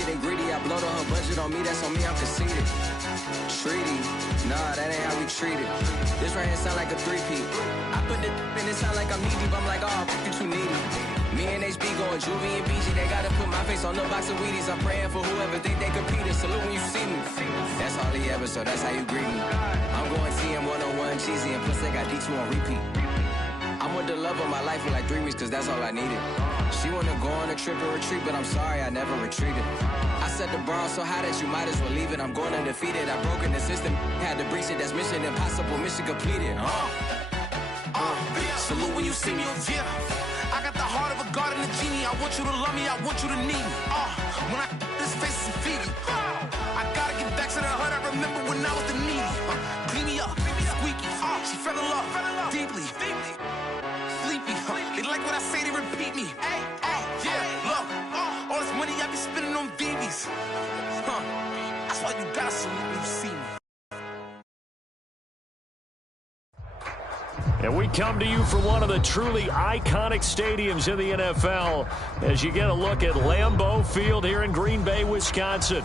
getting greedy. I blowed on her budget on me, that's on me, I'm conceited. Treaty, nah, that ain't how we treat it. This right here sound like a three-peat. I put it and it sound like I'm knee-deep. I'm like, oh, you too needy. Me and HB going Juvie and BG. They gotta put my face on the box of Wheaties. I'm praying for whoever think they competed. Salute when you see me. That's all he ever, so that's how you greet me. I'm going TM 101 cheesy, and plus they got D2 on repeat. I'm with the love of my life for like 3 weeks, cause that's all I needed. She wanna go on a trip and retreat, but I'm sorry, I never retreated. I set the bar so high that you might as well leave it. I'm going undefeated, I've broken the system. Had to breach it, that's mission impossible, mission completed. Salute when you see me, yeah. I got the heart of a god and a genie. I want you to love me, I want you to need me. When I this face is Fiji. I gotta get back to the hood, I remember when I was the needy. Clean me up, squeaky. She fell in love, deeply. Sleepy, they like what I say, they repeat me. Yeah, look, all this money I be spending on BBs. That's why you gotta salute when you see me. And we come to you from one of the truly iconic stadiums in the NFL as you get a look at Lambeau Field here in Green Bay, Wisconsin.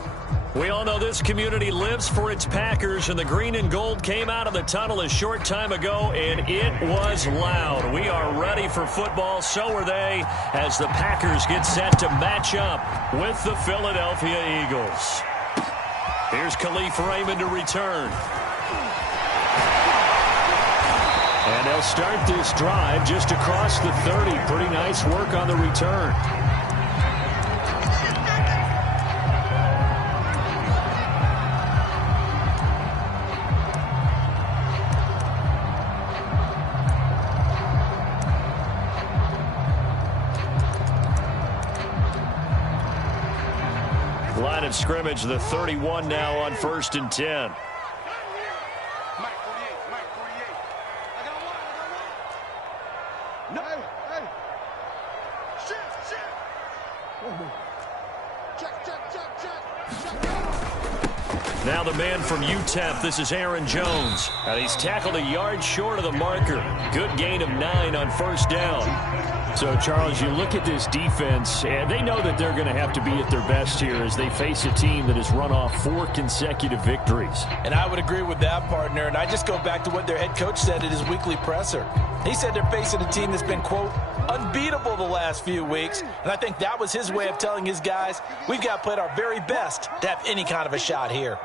We all know this community lives for its Packers, and the green and gold came out of the tunnel a short time ago, and it was loud. We are ready for football, so are they, as the Packers get set to match up with the Philadelphia Eagles. Here's Khalif Raymond to return. And they'll start this drive just across the 30. Pretty nice work on the return. Line of scrimmage, the 31 now on 1st and 10. Now the man from UTEP, this is Aaron Jones. And he's tackled a yard short of the marker. Good gain of 9 on 1st down. So, Charles, you look at this defense, and they know that they're going to have to be at their best here as they face a team that has run off 4 consecutive victories. And I would agree with that, partner. And I just go back to what their head coach said at his weekly presser. He said they're facing a team that's been, quote, unbeatable the last few weeks. And I think that was his way of telling his guys, we've got to put our very best to have any kind of a shot here.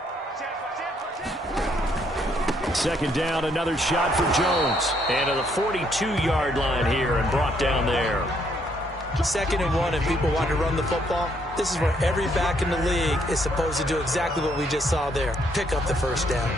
2nd down, another shot for Jones. And to the 42-yard line here and brought down there. 2nd and 1 and people want to run the football. This is where every back in the league is supposed to do exactly what we just saw there. Pick up the 1st down.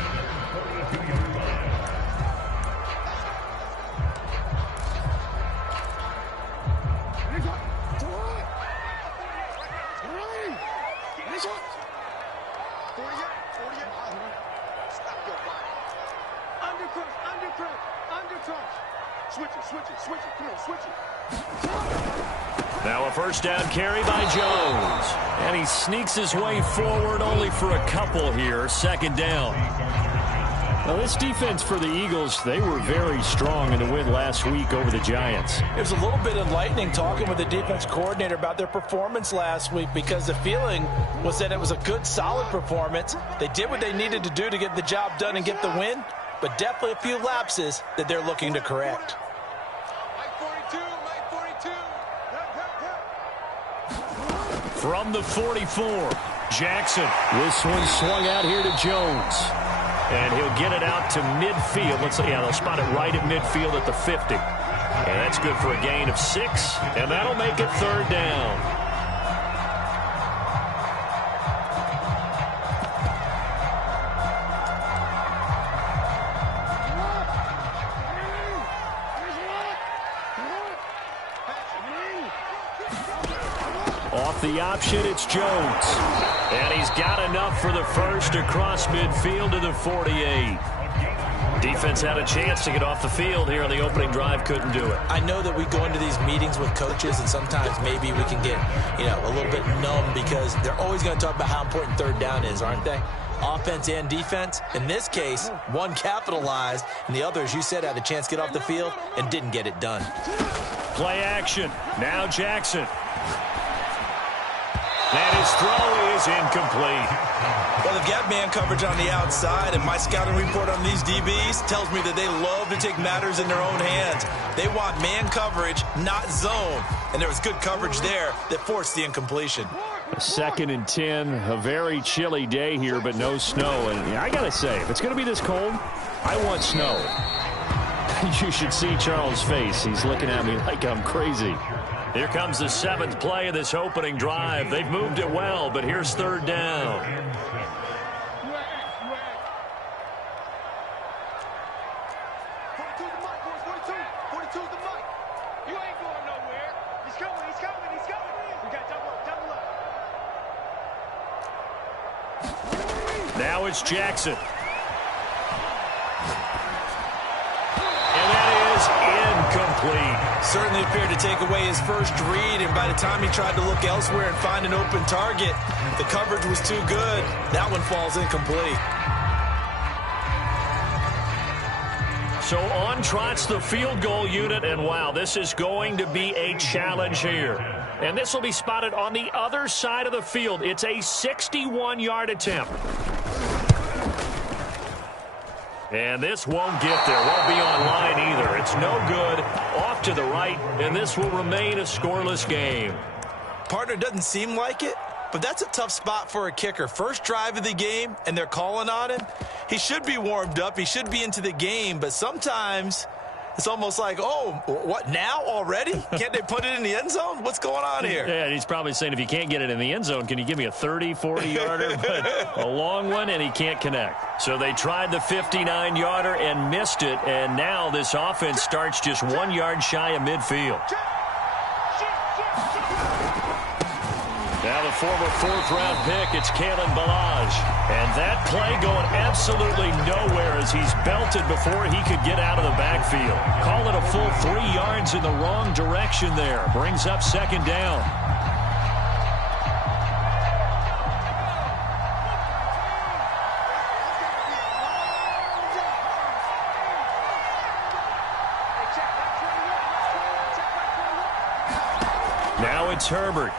Now a 1st down carry by Jones. And he sneaks his way forward only for a couple here. 2nd down. Now this defense for the Eagles, they were very strong in the win last week over the Giants. It was a little bit enlightening talking with the defense coordinator about their performance last week because the feeling was that it was a good, solid performance. They did what they needed to do to get the job done and get the win, but definitely a few lapses that they're looking to correct. From the 44, Jackson. This one swung out here to Jones. And he'll get it out to midfield. Let's see, yeah, they'll spot it right at midfield at the 50. And that's good for a gain of 6. And that'll make it 3rd down. Off the option, it's Jones. And he's got enough for the 1st across midfield to the 48. Defense had a chance to get off the field here on the opening drive, couldn't do it. I know that we go into these meetings with coaches, and sometimes maybe we can get, a little bit numb because they're always going to talk about how important 3rd down is, aren't they? Offense and defense. In this case, one capitalized, and the other, as you said, had a chance to get off the field and didn't get it done. Play action. Now Jackson. And his throw is incomplete. Well, they've got man coverage on the outside, and my scouting report on these DBs tells me that they love to take matters in their own hands. They want man coverage, not zone. And there was good coverage there that forced the incompletion. A 2nd and 10, a very chilly day here, but no snow. And I got to say, if it's going to be this cold, I want snow. You should see Charles' face. He's looking at me like I'm crazy. Here comes the 7th play of this opening drive. They've moved it well, but here's 3rd down. Now it's Jackson. And that is incomplete. Certainly appeared to take away his first read, and by the time he tried to look elsewhere and find an open target, the coverage was too good. That one falls incomplete. So on trots the field goal unit, and wow, this is going to be a challenge here. And this will be spotted on the other side of the field. It's a 61-yard attempt. And this won't get there. Won't be on line either. It's no good. Off to the right, and this will remain a scoreless game. Partner, doesn't seem like it, but that's a tough spot for a kicker. First drive of the game, and they're calling on him. He should be warmed up. He should be into the game, but sometimes it's almost like, oh, what, now already? Can't they put it in the end zone? What's going on here? Yeah, he's probably saying, if you can't get it in the end zone, can you give me a 30, 40-yarder? But a long one, and he can't connect. So they tried the 59-yarder and missed it, and now this offense starts just 1 yard shy of midfield. Now the former 4th-round pick, it's Kalen Ballage. And that play going absolutely nowhere as he's belted before he could get out of the backfield. Call it a full 3 yards in the wrong direction there. Brings up 2nd down. Now it's Herbert.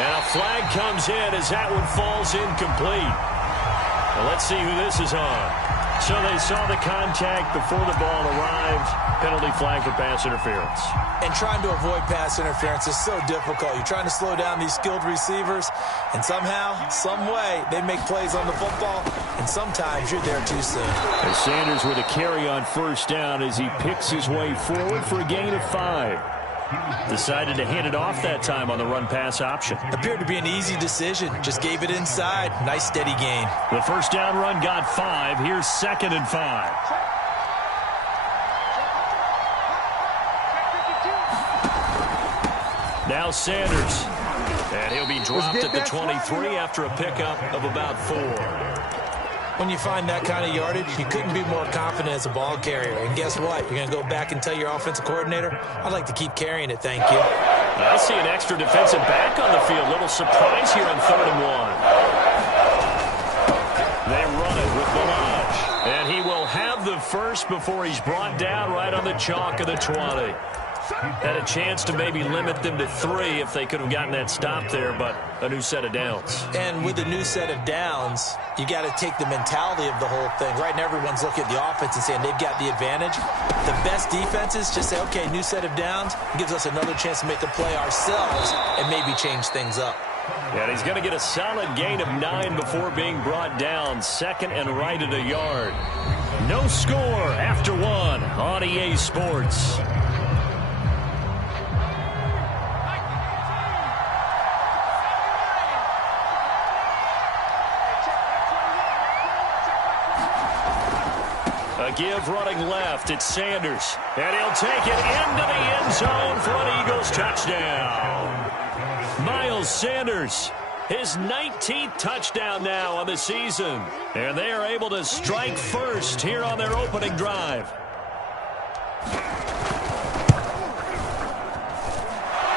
And a flag comes in as that one falls incomplete. Well, let's see who this is on. So they saw the contact before the ball arrived. Penalty flag for pass interference. And trying to avoid pass interference is so difficult. You're trying to slow down these skilled receivers, and somehow, some way, they make plays on the football, and sometimes you're there too soon. And Sanders with a carry on 1st down as he picks his way forward for a gain of 5. Decided to hand it off that time on the run-pass option. Appeared to be an easy decision. Just gave it inside. Nice, steady gain. The 1st down run got 5. Here's 2nd and 5. Now Sanders. And he'll be dropped at the 23 after a pickup of about 4. When you find that kind of yardage, you couldn't be more confident as a ball carrier. And guess what? You're going to go back and tell your offensive coordinator, I'd like to keep carrying it, thank you. I see an extra defensive back on the field. Little surprise here on 3rd and 1. They run it with Ballage. And he will have the first before he's brought down right on the chalk of the 20. Had a chance to maybe limit them to 3 if they could have gotten that stop there, but a new set of downs. And with a new set of downs, you got to take the mentality of the whole thing. Right now, everyone's looking at the offense and saying they've got the advantage. The best defenses just say, okay, new set of downs. It gives us another chance to make a play ourselves and maybe change things up. Yeah, and he's going to get a solid gain of 9 before being brought down. 2nd and right at a yard. No score after 1 on EA Sports. A give running left. It's Sanders. And he'll take it into the end zone for an Eagles touchdown. Miles Sanders, his 19th touchdown now on the season. And they are able to strike first here on their opening drive.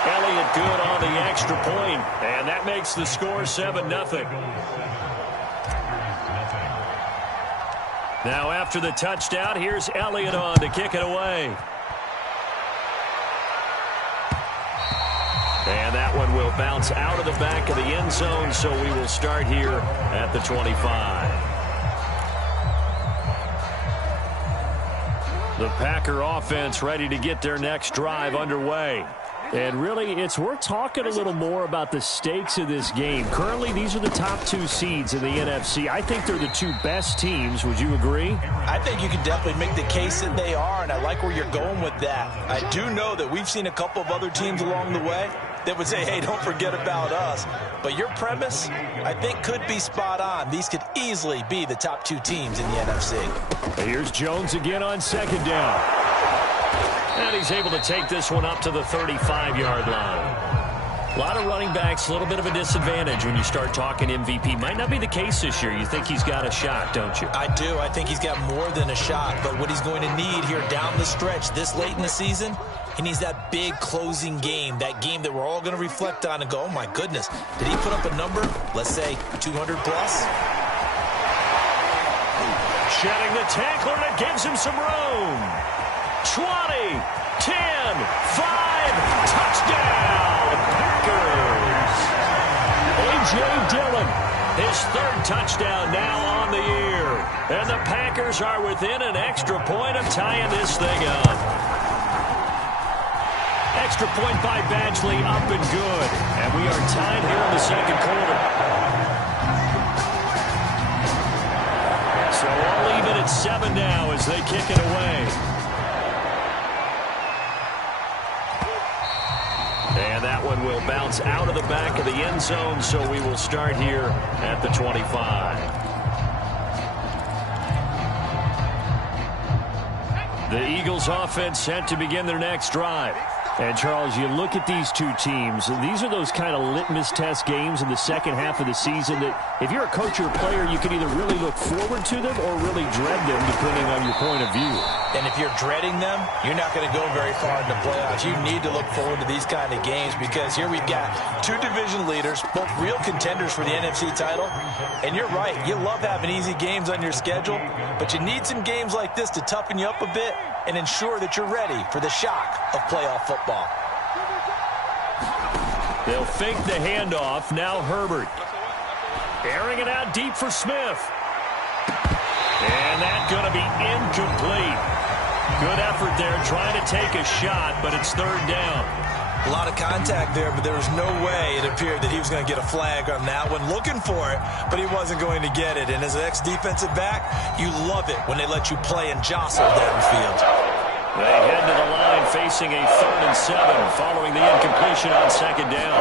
Elliott good on the extra point, and that makes the score 7-0. Now after the touchdown, here's Elliott on to kick it away. And that one will bounce out of the back of the end zone, so we will start here at the 25. The Packer offense ready to get their next drive underway. And really, it's worth talking a little more about the stakes of this game. Currently, these are the top 2 seeds in the NFC. I think they're the 2 best teams. Would you agree? I think you can definitely make the case that they are, and I like where you're going with that. I do know that we've seen a couple of other teams along the way that would say, hey, don't forget about us. But your premise, I think, could be spot on. These could easily be the top 2 teams in the NFC. Here's Jones again on second down. And he's able to take this one up to the 35-yard line. A lot of running backs, a little bit of a disadvantage when you start talking MVP. Might not be the case this year. You think he's got a shot, don't you? I do. I think he's got more than a shot. But what he's going to need here down the stretch this late in the season, he needs that big closing game, that game that we're all going to reflect on and go, oh, my goodness, did he put up a number, let's say 200-plus? Shedding the tackler, and it gives him some room. 20, 10, 5, touchdown, Packers. A.J. Dillon, his 3rd touchdown now on the year. And the Packers are within an extra point of tying this thing up. Extra point by Badgley, up and good. And we are tied here in the second quarter. So we'll leave it at 7 now as they kick it away. And that one will bounce out of the back of the end zone, so we will start here at the 25. The Eagles offense set to begin their next drive. And, Charles, you look at these 2 teams, these are those kind of litmus test games in the second half of the season that if you're a coach or a player, you can either really look forward to them or really dread them, depending on your point of view. And if you're dreading them, you're not going to go very far in the playoffs. You need to look forward to these kind of games because here we've got 2 division leaders, both real contenders for the NFC title. And you're right, you love having easy games on your schedule, but you need some games like this to toughen you up a bit and ensure that you're ready for the shock of playoff football. They'll fake the handoff. Now Herbert. Airing it out deep for Smith. And that's going to be incomplete. Good effort there trying to take a shot, but it's 3rd down. A lot of contact there, but there was no way it appeared that he was going to get a flag on that one. Looking for it, but he wasn't going to get it. And as an ex-defensive back, you love it when they let you play and jostle downfield. They head to the line facing a 3rd and 7 following the incompletion on second down.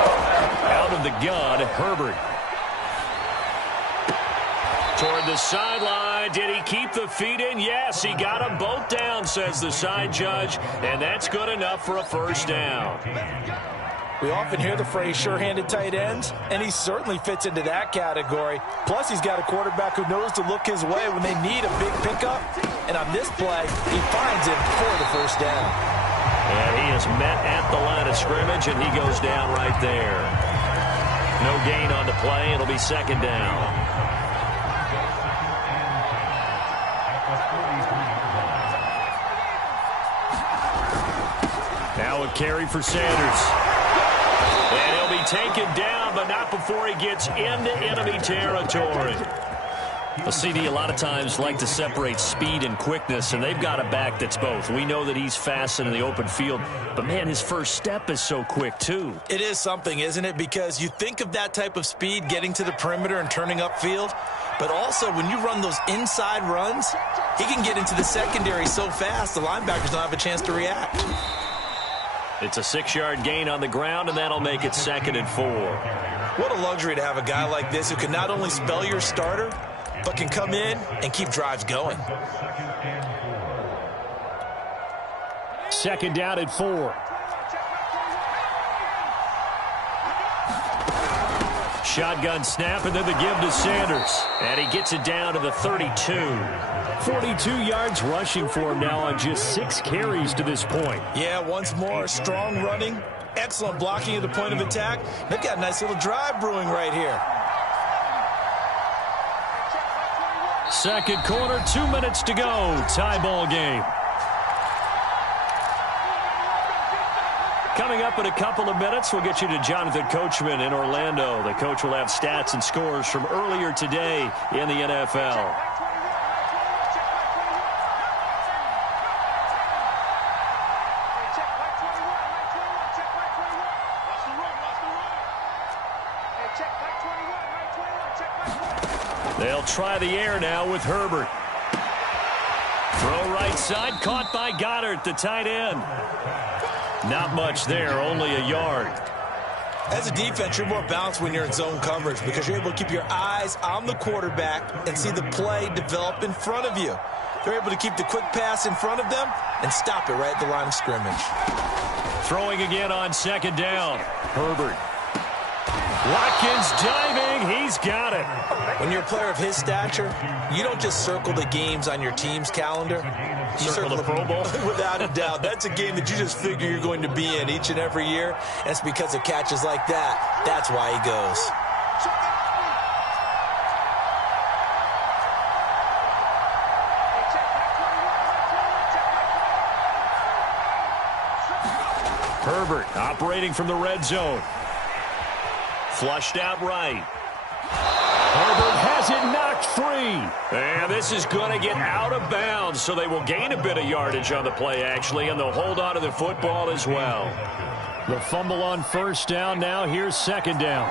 Out of the gun, Herbert. Toward the sideline. Did he keep the feet in? Yes, he got them both down, says the side judge, and that's good enough for a 1st down. We often hear the phrase sure-handed tight ends, and he certainly fits into that category. Plus, he's got a quarterback who knows to look his way when they need a big pickup. And on this play, he finds him for the 1st down. And he is met at the line of scrimmage, and he goes down right there. No gain on the play. It'll be 2nd down. Now a carry for Sanders. And he'll be taken down, but not before he gets into enemy territory. The CD a lot of times like to separate speed and quickness, and they've got a back that's both. We know that he's fast in the open field, but, man, his first step is so quick, too. It is something, isn't it? Because you think of that type of speed getting to the perimeter and turning upfield, but also when you run those inside runs, he can get into the secondary so fast the linebackers don't have a chance to react. It's a 6-yard gain on the ground, and that'll make it 2nd and 4. What a luxury to have a guy like this who can not only spell your starter, but can come in and keep drives going. 2nd down at 4. Shotgun snap, and then the give to Sanders. And he gets it down to the 32. 42 yards rushing for him now on just 6 carries to this point. Yeah, once more, strong running, excellent blocking at the point of attack. They've got a nice little drive brewing right here. Second quarter, 2 minutes to go. Tie ball game. Coming up in a couple of minutes, we'll get you to Jonathan Coachman in Orlando. The coach will have stats and scores from earlier today in the NFL. They'll try the air now with Herbert. Throw right side, caught by Goddard, the tight end. Not much there, only a yard. As a defense, you're more balanced when you're in zone coverage because you're able to keep your eyes on the quarterback and see the play develop in front of you. They're able to keep the quick pass in front of them and stop it right at the line of scrimmage. Throwing again on second down. Herbert. Watkins diving. He's got it. When you're a player of his stature, you don't just circle the games on your team's calendar. You circle the Pro Bowl? Without a doubt. That's a game that you just figure you're going to be in each and every year. And it's because of catches like that. That's why he goes. Herbert operating from the red zone. Flushed out right. Herbert has it knocked free. And this is going to get out of bounds, so they will gain a bit of yardage on the play, actually, and they'll hold on to the football as well. The fumble on first down now. Here's second down.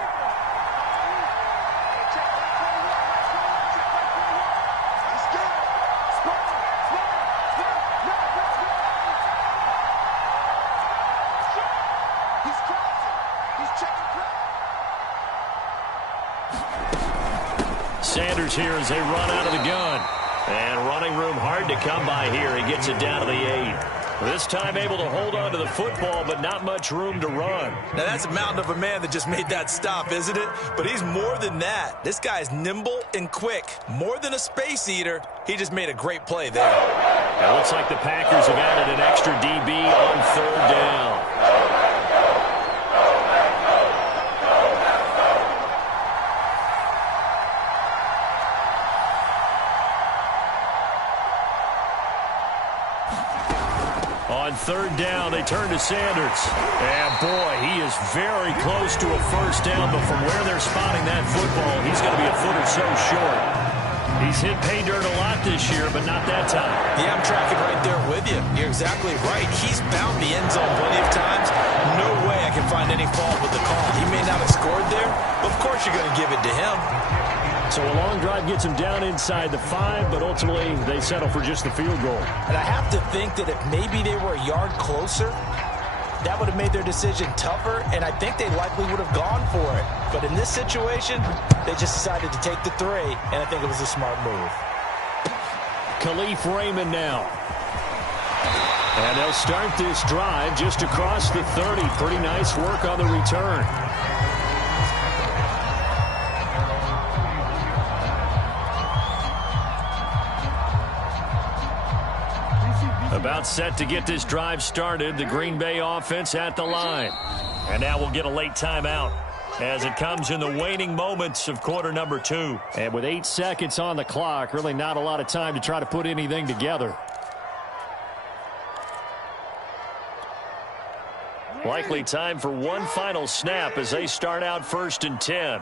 Sanders here as they run out of the gun. And running room hard to come by here. He gets it down to the 8. This time able to hold on to the football, but not much room to run. Now that's a mountain of a man that just made that stop, isn't it? But he's more than that. This guy's nimble and quick. More than a space eater. He just made a great play there. It looks like the Packers have added an extra DB on third down. On third down, they turn to Sanders. And, boy, he is very close to a first down, but from where they're spotting that football, he's going to be a foot or so short. He's hit pay dirt a lot this year, but not that time. Yeah, I'm tracking right there with you. You're exactly right. He's found the end zone plenty of times. No way I can find any fault with the call. He may not have scored there, but of course you're going to give it to him. So a long drive gets him down inside the 5, but ultimately they settle for just the field goal. And I have to think that if maybe they were a yard closer, that would have made their decision tougher, and I think they likely would have gone for it. But in this situation, they just decided to take the 3, and I think it was a smart move. Khalif Raymond now. And they'll start this drive just across the 30. Pretty nice work on the return. About set to get this drive started. The Green Bay offense at the line. And now we'll get a late timeout as it comes in the waning moments of quarter number 2. And with 8 seconds on the clock, really not a lot of time to try to put anything together. Likely time for one final snap as they start out 1st and 10.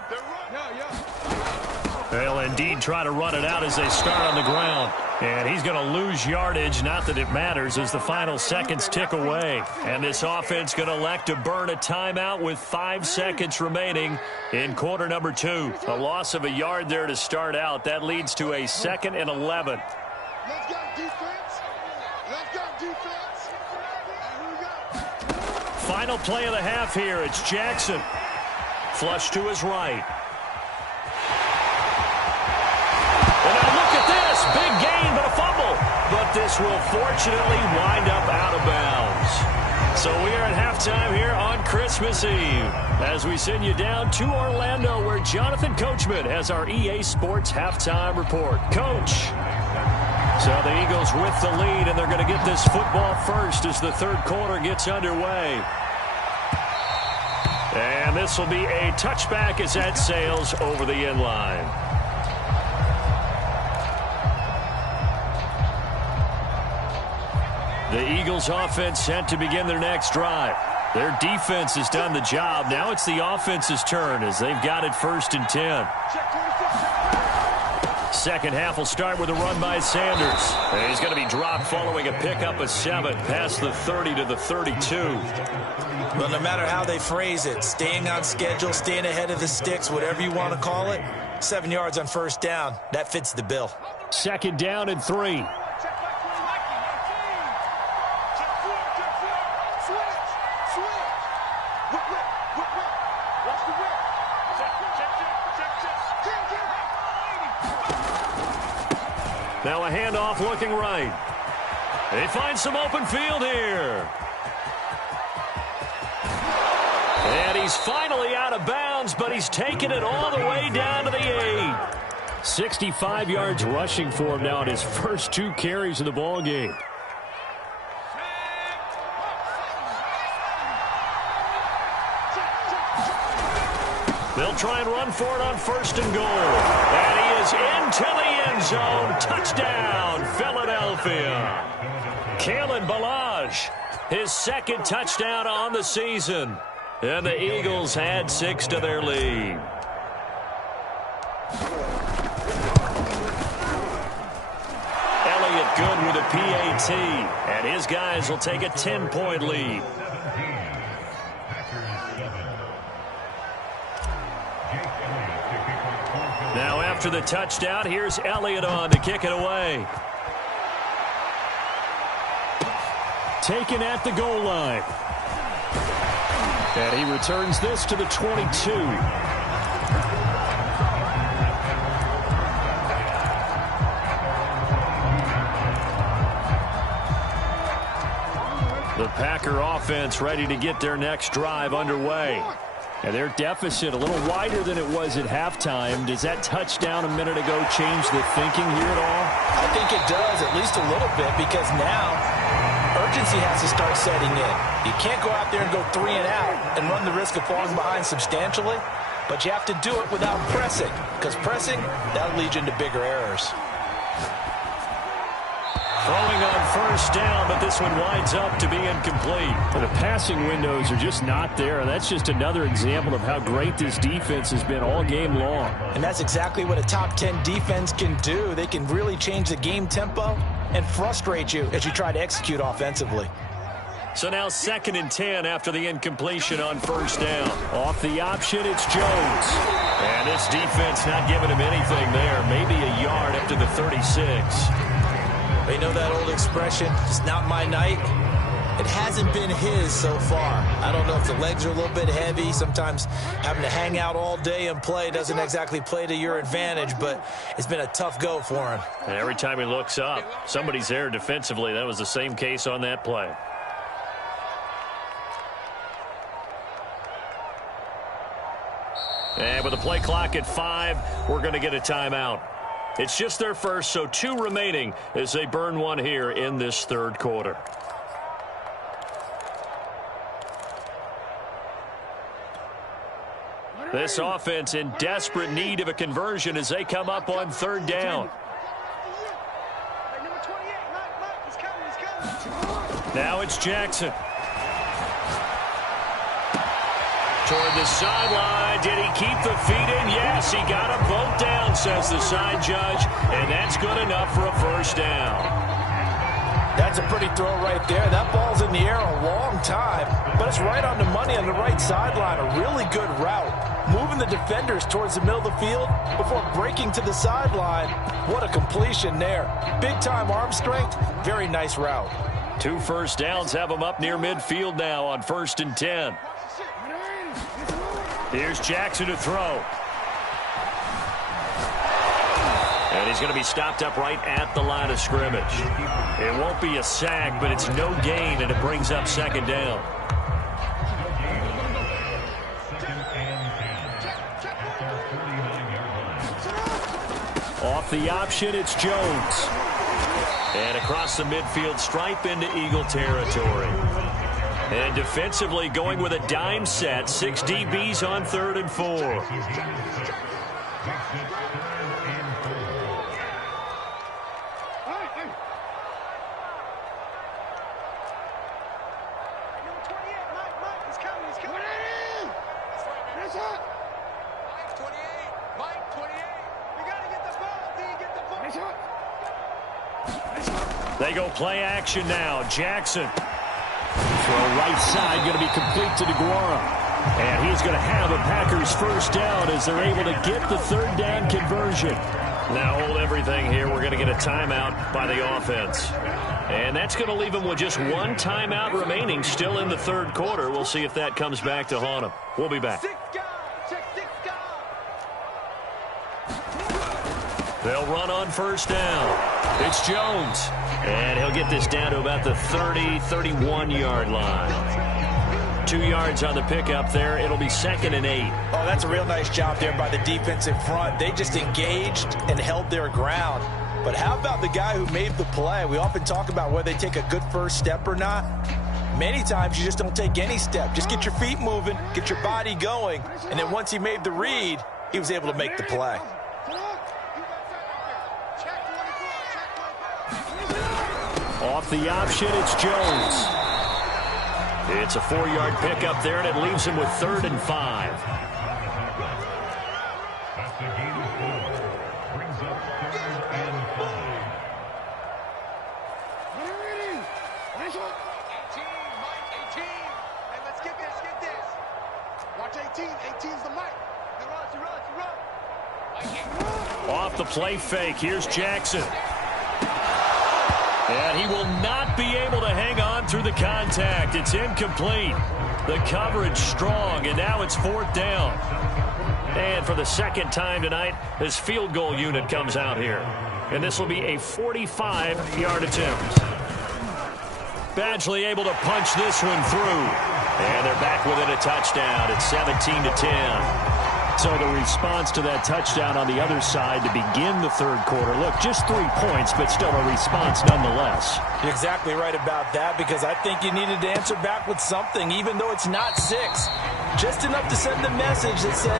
They'll indeed try to run it out as they start on the ground. And he's going to lose yardage, not that it matters, as the final seconds tick away. And this offense going to elect to burn a timeout with 5 seconds remaining in quarter number 2. A loss of a yard there to start out. That leads to a 2nd and 11. Let's go defense. Let's go defense. And here we go. Final play of the half here. It's Jackson. Flush to his right. Big gain, but a fumble. But this will fortunately wind up out of bounds. So we are at halftime here on Christmas Eve as we send you down to Orlando where Jonathan Coachman has our EA Sports halftime report. Coach. So the Eagles with the lead, and they're going to get this football first as the 3rd quarter gets underway. And this will be a touchback as that sails over the end line. The Eagles offense set to begin their next drive. Their defense has done the job. Now it's the offense's turn as they've got it 1st and 10. Second half will start with a run by Sanders. And he's going to be dropped following a pickup of 7 past the 30 to the 32. Well, no matter how they phrase it, staying on schedule, staying ahead of the sticks, whatever you want to call it, 7 yards on 1st down, that fits the bill. 2nd down and 3. Now a handoff looking right. They find some open field here. And he's finally out of bounds, but he's taken it all the way down to the 8. 65 yards rushing for him now in his first 2 carries of the ball game. They'll try and run for it on 1st and goal. And he is into the end zone. Touchdown, Philadelphia. Kalen Ballage, his 2nd touchdown on the season. And the Eagles had 6 to their lead. Elliott good with a PAT. And his guys will take a 10-point lead. Now after the touchdown, here's Elliott on to kick it away. Taken at the goal line. And he returns this to the 22. The Packer offense ready to get their next drive underway. And their deficit a little wider than it was at halftime. Does that touchdown a minute ago change the thinking here at all? I think it does, at least a little bit, because now urgency has to start setting in. You can't go out there and go 3 and out and run the risk of falling behind substantially, but you have to do it without pressing, because pressing, that'll lead you into bigger errors. Throwing on 1st down, but this one winds up to be incomplete. And the passing windows are just not there. That's just another example of how great this defense has been all game long. And that's exactly what a top 10 defense can do. They can really change the game tempo and frustrate you as you try to execute offensively. So now 2nd and 10 after the incompletion on 1st down. Off the option, it's Jones. And this defense not giving him anything there. Maybe a yard up to the 36. They know that old expression, it's not my night. It hasn't been his so far. I don't know if the legs are a little bit heavy. Sometimes having to hang out all day and play doesn't exactly play to your advantage, but it's been a tough go for him. And every time he looks up, somebody's there defensively. That was the same case on that play. And with the play clock at 5, we're going to get a timeout. It's just their first, so 2 remaining as they burn one here in this 3rd quarter. This offense in desperate need of a conversion as they come up on 3rd down. Now it's Jackson. Toward the sideline. Did he keep the feet in? Yes, he got them both down, says the side judge, and that's good enough for a 1st down. That's a pretty throw right there. That ball's in the air a long time, but it's right on the money on the right sideline. A really good route. Moving the defenders towards the middle of the field before breaking to the sideline. What a completion there. Big-time arm strength. Very nice route. 2 1st downs have them up near midfield now on 1st and 10. Here's Jackson to throw. And he's going to be stopped up right at the line of scrimmage. It won't be a sack, but it's no gain, and it brings up 2nd down. Off the option, it's Jones. And across the midfield stripe into Eagle territory. And defensively going with a dime set. 6 DBs on 3rd and 4. They go play action now. Jackson. Throw right side, going to be complete to DeGuara. And he's going to have a Packers first down as they're able to get the third down conversion. Now hold everything here. We're going to get a timeout by the offense. And that's going to leave them with just one timeout remaining still in the third quarter. We'll see if that comes back to haunt them. We'll be back. They'll run on first down. It's Jones. And he'll get this down to about the 30, 31-yard line. 2 yards on the pickup there. It'll be 2nd and 8. Oh, that's a real nice job there by the defense in front. They just engaged and held their ground. But how about the guy who made the play? We often talk about whether they take a good first step or not. Many times you just don't take any step. Just get your feet moving, get your body going, and then once he made the read, he was able to make the play. Off the option, it's Jones. It's a 4-yard pickup there, and it leaves him with 3rd and 5. Hey, let's get this. Watch 18. 18's the mic. He runs. Off the play fake, here's Jackson. And he will not be able to hang on through the contact. It's incomplete. The coverage strong, and now it's 4th down. And for the second time tonight, his field goal unit comes out here. And this will be a 45-yard attempt. Badgley able to punch this one through. And they're back within a touchdown. It's 17-10. So the response to that touchdown on the other side to begin the third quarter. Look, just 3 points, but still a response nonetheless. You're exactly right about that, because I think you needed to answer back with something, even though it's not 6. Just enough to send the message that says,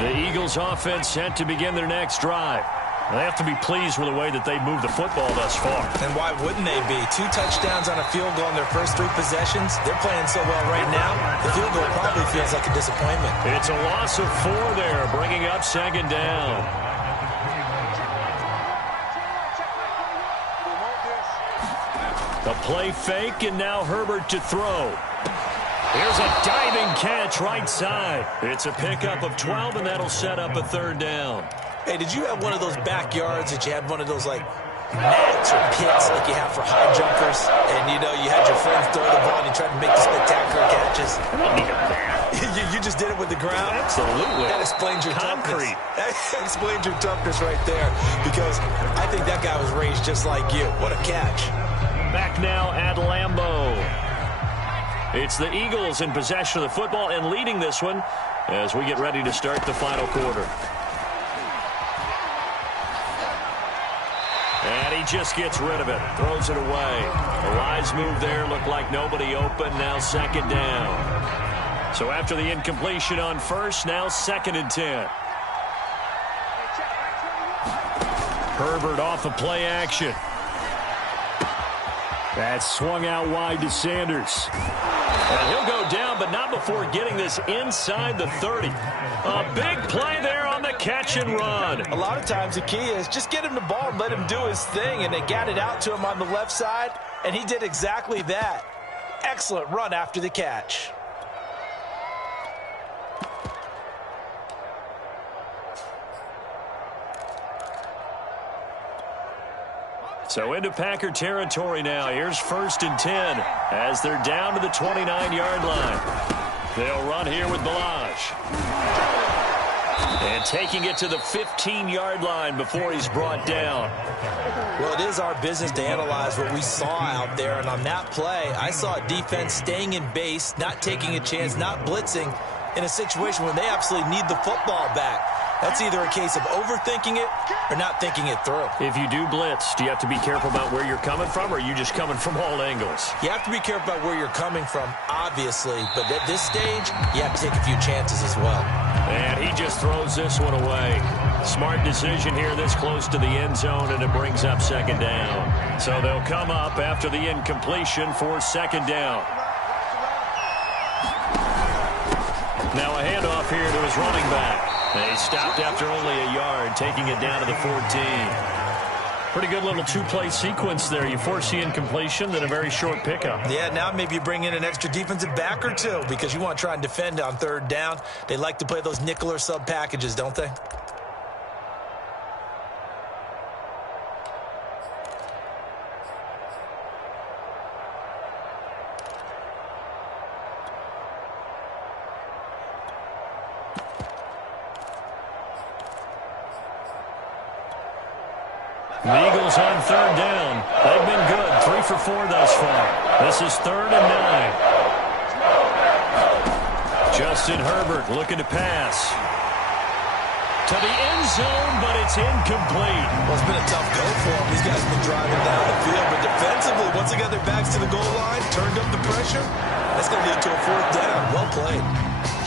the Eagles offense set to begin their next drive. They have to be pleased with the way that they've moved the football thus far. And why wouldn't they be? 2 touchdowns on a field goal in their first 3 possessions. They're playing so well right now, the field goal probably feels like a disappointment. It's a loss of 4 there, bringing up 2nd down. The play fake, and now Herbert to throw. Here's a diving catch right side. It's a pickup of 12, and that'll set up a 3rd down. Hey, did you have one of those backyards that you had one of those, like, nets or pits like you have for high jumpers? And, you know, you had your friends throw the ball and you tried to make the spectacular catches? I don't need a bat. you just did it with the ground? Absolutely. That explains your concrete. That explains your toughness right there, because I think that guy was raised just like you. What a catch. Back now at Lambeau. It's the Eagles in possession of the football and leading this one as we get ready to start the final quarter. And he just gets rid of it, throws it away. A wise move there, looked like nobody open, now 2nd down. So after the incompletion on first, now 2nd and 10. Herbert off the play action. That's swung out wide to Sanders. And he'll go down, but not before getting this inside the 30. A big play there on the catch and run. A lot of times the key is just get him the ball and let him do his thing, and they got it out to him on the left side, and he did exactly that. Excellent run after the catch. So into Packer territory now. Here's 1st and 10 as they're down to the 29-yard line. They'll run here with Balaj. And taking it to the 15-yard line before he's brought down. Well, it is our business to analyze what we saw out there. And on that play, I saw a defense staying in base, not taking a chance, not blitzing in a situation where they absolutely need the football back. That's either a case of overthinking it or not thinking it through. If you do blitz, do you have to be careful about where you're coming from, or are you just coming from all angles? You have to be careful about where you're coming from, obviously. But at this stage, you have to take a few chances as well. And he just throws this one away. Smart decision here this close to the end zone, and it brings up 2nd down. So they'll come up after the incompletion for 2nd down. Now a handoff here to his running back. They stopped after only a yard, taking it down to the 14. Pretty good little two-play sequence there. You force the incompletion, then a very short pickup. Yeah, now maybe you bring in an extra defensive back or two because you want to try and defend on third down. They like to play those nickel or sub packages, don't they? The Eagles on third down. They've been good. 3 for 4 thus far. This is 3rd and 9. Justin Herbert looking to pass. To the end zone, but it's incomplete. Well, it's been a tough go for them. These guys have been driving down the field, but defensively, once they got their backs to the goal line, turned up the pressure, that's going to lead to a 4th down. Well played.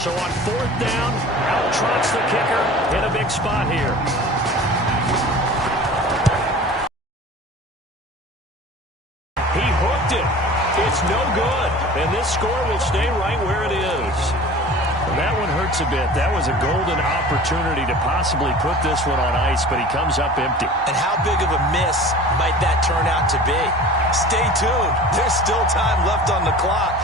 So on 4th down, out trots the kicker in a big spot here. It's no good, and this score will stay right where it is. That one hurts a bit. That was a golden opportunity to possibly put this one on ice, but he comes up empty. And how big of a miss might that turn out to be? Stay tuned. There's still time left on the clock.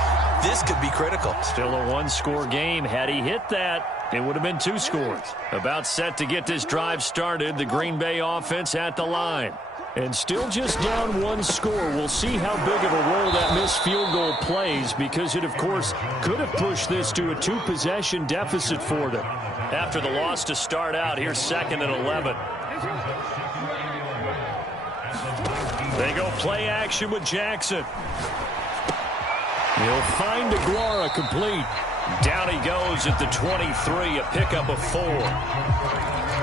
This could be critical. Still a 1-score game. Had he hit that, it would have been 2 scores. About set to get this drive started, the Green Bay offense at the line. And still just down 1 score. We'll see how big of a role that missed field goal plays because it, of course, could have pushed this to a 2-possession deficit for them. After the loss to start out, here's 2nd and 11. They go play action with Jackson. He'll find Aguara complete. Down he goes at the 23, a pickup of 4.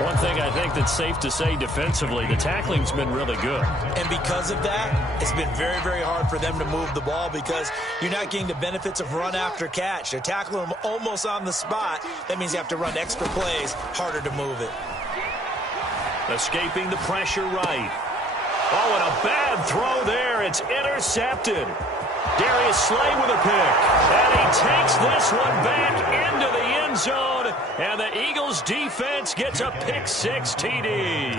One thing I think that's safe to say defensively, the tackling's been really good. And because of that, it's been very, very hard for them to move the ball because you're not getting the benefits of run after catch. They're tackling them almost on the spot. That means you have to run extra plays, harder to move it. Escaping the pressure right. Oh, and a bad throw there. It's intercepted. Darius Slay with a pick. And he takes this one back into the end zone. And the Eagles defense gets a pick 6 TD.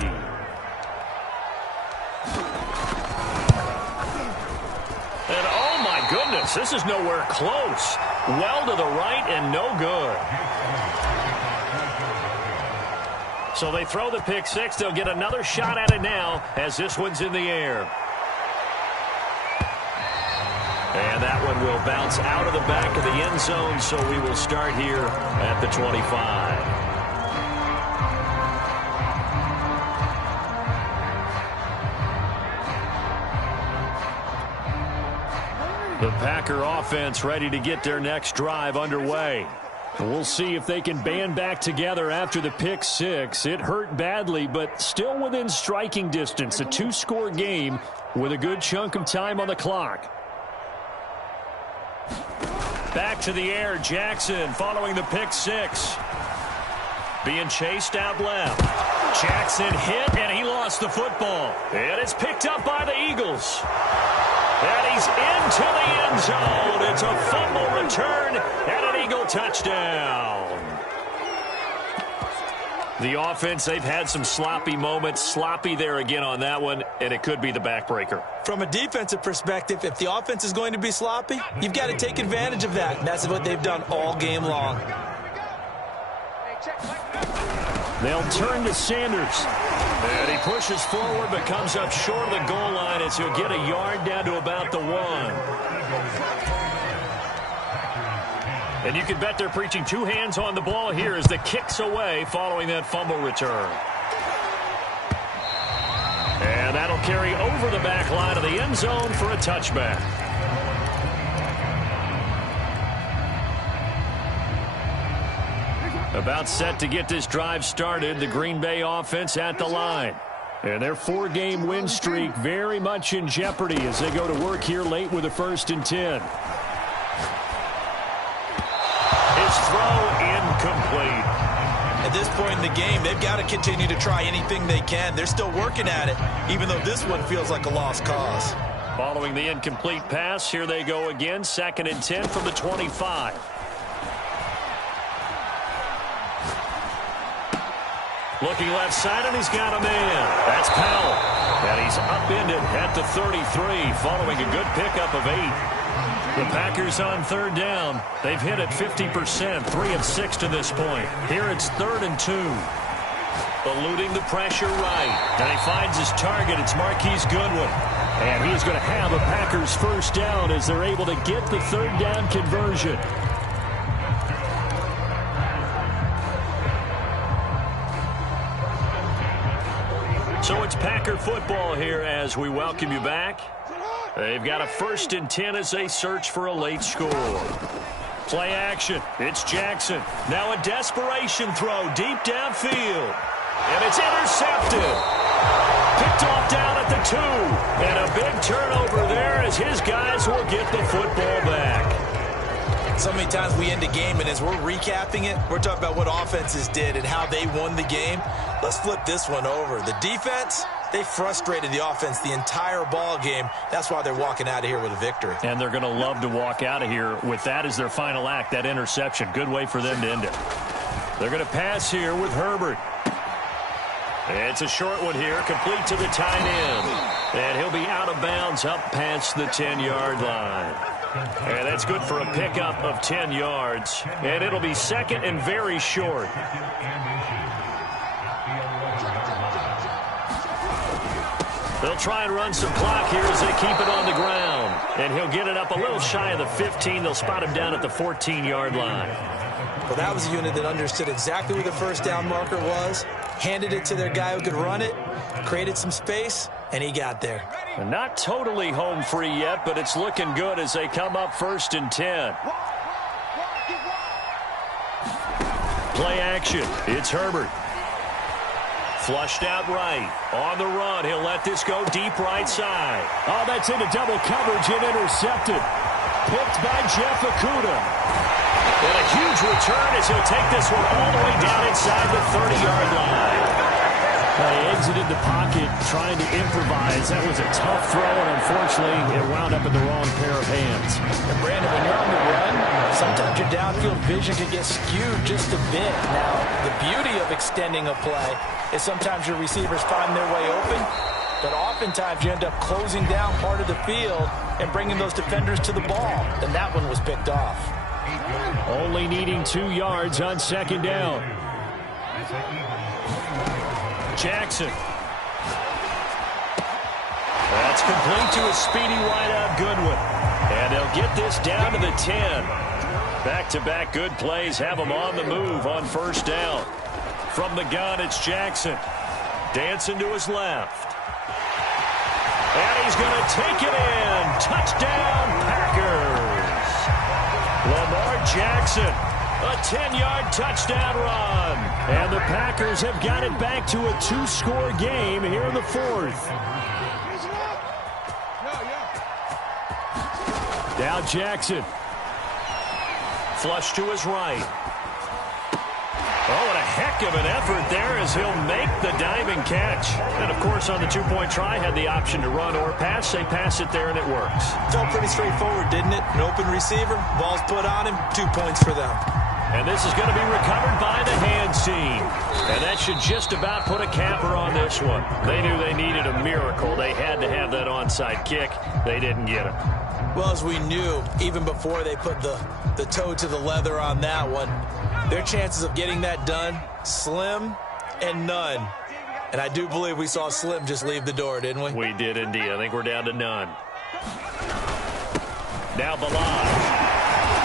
And oh my goodness, this is nowhere close. Well to the right and no good. So they throw the pick 6. They'll get another shot at it now as this one's in the air. And that one will bounce out of the back of the end zone, so we will start here at the 25. The Packer offense ready to get their next drive underway. We'll see if they can band back together after the pick 6. It hurt badly, but still within striking distance. A 2-score game with a good chunk of time on the clock. Back to the air, Jackson following the pick 6. Being chased out left. Jackson hit, and he lost the football. And it's picked up by the Eagles. And he's into the end zone. It's a fumble return and an Eagle touchdown. The offense, they've had some sloppy moments. Sloppy there again on that one, and it could be the backbreaker. From a defensive perspective, if the offense is going to be sloppy, you've got to take advantage of that. And that's what they've done all game long. They'll turn to Sanders. And he pushes forward but comes up short of the goal line as he'll get a yard down to about the 1. And you can bet they're preaching 2 hands on the ball here as the kick's away following that fumble return. And that'll carry over the back line of the end zone for a touchback. About set to get this drive started, the Green Bay offense at the line. And their 4-game win streak very much in jeopardy as they go to work here late with a 1st and 10. His throw incomplete. At this point in the game, they've got to continue to try anything they can. They're still working at it, even though this one feels like a lost cause. Following the incomplete pass, here they go again. 2nd and 10 from the 25. Looking left side, and he's got a man. That's Powell. And he's upended at the 33, following a good pickup of 8. The Packers on third down. They've hit it 50%, 3 of 6 to this point. Here it's 3rd and 2. Eluding the pressure right. And he finds his target. It's Marquise Goodwin. And he's going to have a Packers first down as they're able to get the third down conversion. So it's Packer football here as we welcome you back. They've got a 1st and 10 as they search for a late score. Play action. It's Jackson. Now a desperation throw deep downfield. And it's intercepted. Picked off down at the 2. And a big turnover there as his guys will get the football back. So many times we end a game, and as we're recapping it, we're talking about what offenses did and how they won the game. Let's flip this one over. The defense, they frustrated the offense the entire ball game. That's why they're walking out of here with a victory. And they're going to love to walk out of here with that as their final act, that interception. Good way for them to end it. They're going to pass here with Herbert. It's a short one here, complete to the tight end. And he'll be out of bounds up past the 10-yard line. And that's good for a pickup of 10 yards. And it'll be 2nd and very short. They'll try and run some clock here as they keep it on the ground. And he'll get it up a little shy of the 15. They'll spot him down at the 14-yard line. Well, that was a unit that understood exactly where the first down marker was, handed it to their guy who could run it, created some space, and he got there. And not totally home free yet, but it's looking good as they come up 1st and 10. Play action. It's Herbert. Flushed out right. On the run. He'll let this go deep right side. Oh, that's into double coverage and intercepted. Picked by Jeff Okudah. And a huge return as he'll take this one all the way down inside the 30-yard line. He exited the pocket trying to improvise. That was a tough throw, and unfortunately, it wound up in the wrong pair of hands. And Brandon, when you're on the run, sometimes your downfield vision can get skewed just a bit. Now, the beauty of extending a play is sometimes your receivers find their way open, but oftentimes you end up closing down part of the field and bringing those defenders to the ball. And that one was picked off. Only needing 2 yards on 2nd down. Jackson. That's complete to a speedy wideout Goodwin. And they'll get this down to the 10. Back-to-back good plays have them on the move on 1st down. From the gun, it's Jackson. Dancing to his left. And he's going to take it in. Touchdown, Packers. Lamar Jackson, a 10-yard touchdown run. And the Packers have got it back to a 2-score game here in the 4th. Now Jackson. Flush to his right. Oh, and a heck of an effort there as he'll make the diving catch. And, of course, on the 2-point try, had the option to run or pass. They pass it there, and it works. Felt pretty straightforward, didn't it? An open receiver, ball's put on him, 2 points for them. And this is going to be recovered by the hands team. And that should just about put a capper on this one. They knew they needed a miracle. They had to have that onside kick. They didn't get it. Well, as we knew, even before they put the toe to the leather on that one, their chances of getting that done, slim and none. And I do believe we saw Slim just leave the door, didn't we? We did indeed. I think we're down to none. Now Balad.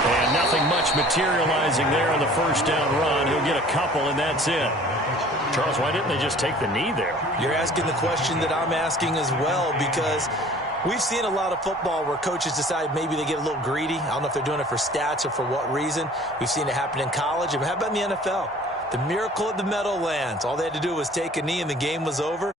And nothing much materializing there on the 1st down run. He'll get a couple, and that's it. Charles, why didn't they just take the knee there? You're asking the question that I'm asking as well, because we've seen a lot of football where coaches decide maybe they get a little greedy. I don't know if they're doing it for stats or for what reason. We've seen it happen in college. And how about in the NFL? The miracle at the Meadowlands. All they had to do was take a knee and the game was over.